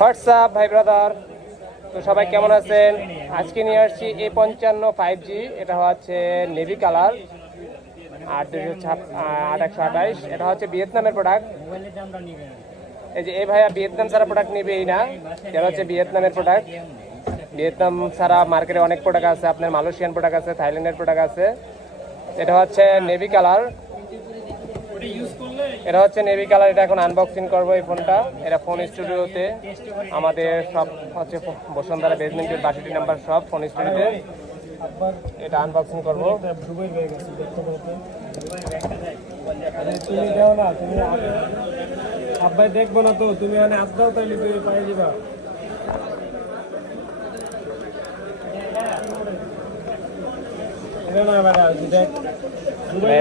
WhatsApp ভাই brother, তো সবাই কেমন আছেন? আজকে নিয়ে আসছি A55 5G। এটা হচ্ছে নেভি কালার 8/228। এটা হচ্ছে ভিয়েতনামের প্রোডাক্ট। এই যে এই ভাইয়া ভিয়েতনাম ছাড়া প্রোডাক্ট নিবেই না, এটা হচ্ছে ভিয়েতনামের প্রোডাক্ট। ভিয়েতনাম ছাড়া মার্কেটে অনেক প্রোডাক্ট আছে, আপনার মালয়েশিয়ান প্রোডাক্ট আছে, থাইল্যান্ডের প্রোডাক্ট আছে। এটা হচ্ছে নেভি কালার, এটা এখন আনবক্সিং করবো এই ফোনটা। এটা ফোন স্টুডিওতে আমাদের সব হচ্ছে বসুন্ধরা বেসমেন্টের 62 নাম্বার সব ফোন স্টুডিওতে এটা আনবক্সিং করবো। তুমি দাও না, তুমি আব্বাই দেখবো না তো, তুমি মানে হাত দাও তাহলে তুমি পাই যাবা।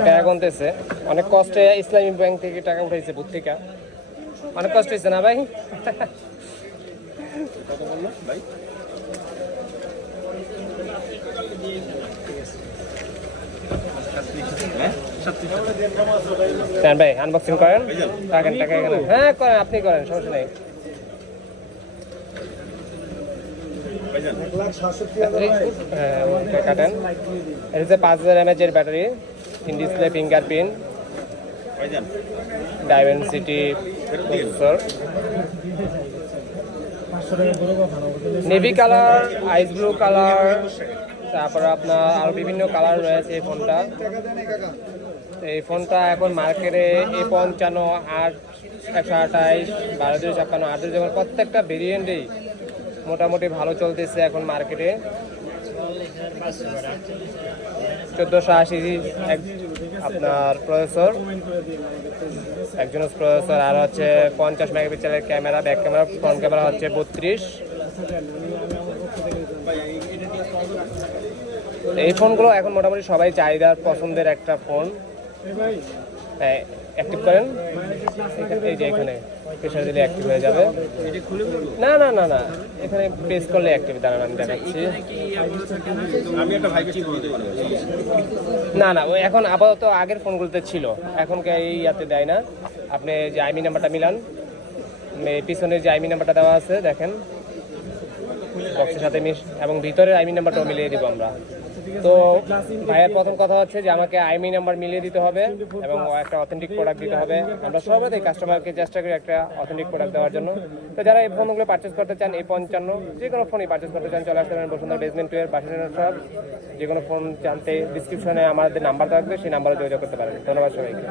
টাকা গুনতেছে, অনেক কষ্টে ইসলামী ব্যাংক থেকে টাকা উঠাইছে বুথ থেকে, অনেক কষ্ট হয়েছে না ভাই? কত বললো ভাই? ভাই আনবক্সিং করেন, টাকা এখানে। হ্যাঁ করেন, আপনি করেন, সমস্যা নেই। কাটেন। এটা হচ্ছে 5000 mAh এর battery, in display fingerprint, Dimensity processor, navy colour, ice blue colour, তারপর আপনার আরো বিভিন্ন কালার রয়েছে এই ফোনটা। এই ফোনটা এখন মার্কেটে A55, 8, 128, 12/256, 8/256 প্রত্যেকটা ভেরিয়েন্টেই মোটামুটি ভালো চলতেছে এখন মার্কেটে। 1480 আপনার প্রসেসর, একজনের প্রসেসর, আর হচ্ছে 50 মেগাপিক্সেলের camera, back camera, front camera হচ্ছে 32। এই ফোনগুলো এখন মোটামুটি সবাই চাহিদার পছন্দের একটা ফোন। হ্যাঁ, অ্যাক্টিভ করেন, এই যে এখানে প্রেসার দিলে অ্যাক্টিভ হয়ে যাবে। না না না না, এখানে প্রেস করলে অ্যাক্টিভ। দাঁড়ান আমি দেখাচ্ছি। না না, ওই এখন আপাতত আগের ফোনগুলোতে ছিল, এখনকার এই ইয়াতে দেয় না। আপনি যে আইমি নাম্বারটা মিলান, পিছনের যে আইমি নাম্বারটা দেওয়া আছে দেখেন বক্সের সাথে এবং ভিতরের আইমি নাম্বারটাও মিলিয়ে দিব আমরা। তো ভাইয়ের প্রথম কথা হচ্ছে যে আমাকে আইমি নাম্বার মিলিয়ে দিতে হবে এবং একটা অথেন্টিক প্রোডাক্ট দিতে হবে। আমরা সবাই কাস্টমারকে চেষ্টা করি একটা অথেন্টিক প্রোডাক্ট দেওয়ার জন্য। তো যারা এই ফোনগুলো পারচেস করতে চান, A55 যে কোনো ফোনই পারচেস করতে চান, চলে আসতে পারেন বসুন্ধরা বেসমেন্ট 2 এর 62 সব। যে কোনো ফোন জানতে ডিসক্রিপশনে আমাদের নাম্বার থাকবে, সেই নাম্বারে যোগাযোগ করতে পারেন। ধন্যবাদ সবাইকে।